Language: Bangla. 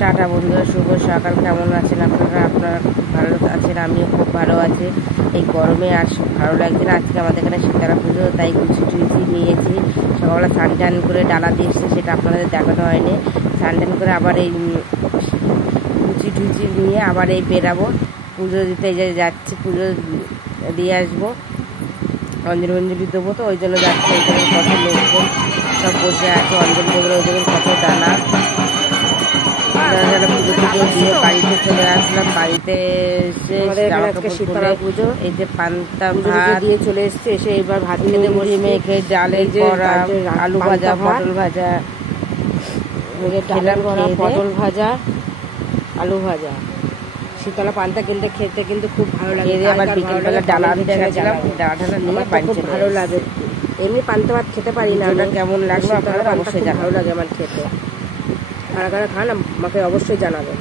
টাটা বন্ধুরা, শুভ সকাল। কেমন আছেন আপনারা? আপনারা খুব ভালো আছেন, আমিও খুব ভালো আছি। এই গরমে আর ভালো লাগছে না। আজকে আমাদের এখানে শীতলা পুজো, তাই গুছি টুচি নিয়েছি। সকালবেলা স্নান টান করে ডালা দিয়ে এসছে, সেটা আপনাদের দেখানো হয়নি। স্নান টান করে আবার এই গুছি টুচি নিয়ে আবার এই বেরাবো পুজো দিতে। যাচ্ছি, পুজো দিয়ে আসবো, অঞ্জলি অঞ্জলি দেবো, তো ওই জন্য যাচ্ছি। ওই জন্য কত লোকজন সব বসে আছে, অঞ্জলি দেবো। ওই জন্য কত ডালা পুজো টুজো দিয়ে বাড়িতে চলে আসলাম। বাড়িতে এসে শীতলা পুজো, এই যে পান্তা ভাত দিয়ে চলে এসছে। এসে এবার ভাত খেতে বসে মেখে ডালের বড়া, আলু ভাজা, পটল ভাজা খেলাম। পটল ভাজা, আলু ভাজা, শীতলা পান্তা কিনতে খেতে কিন্তু খুব ভালো লাগে। আবার বিকেলবেলা ডালা আনতে গেছিলাম, ডালা নিয়ে বাড়ি খুব ভালো লাগে। এমনি পান্তা ভাত খেতে পারি না, ওটা কেমন লাগলো আপনারা অবশ্যই জানাবেন। ভালো লাগে আমার খেতে। কারা কারা খান আমাকে অবশ্যই জানাবেন।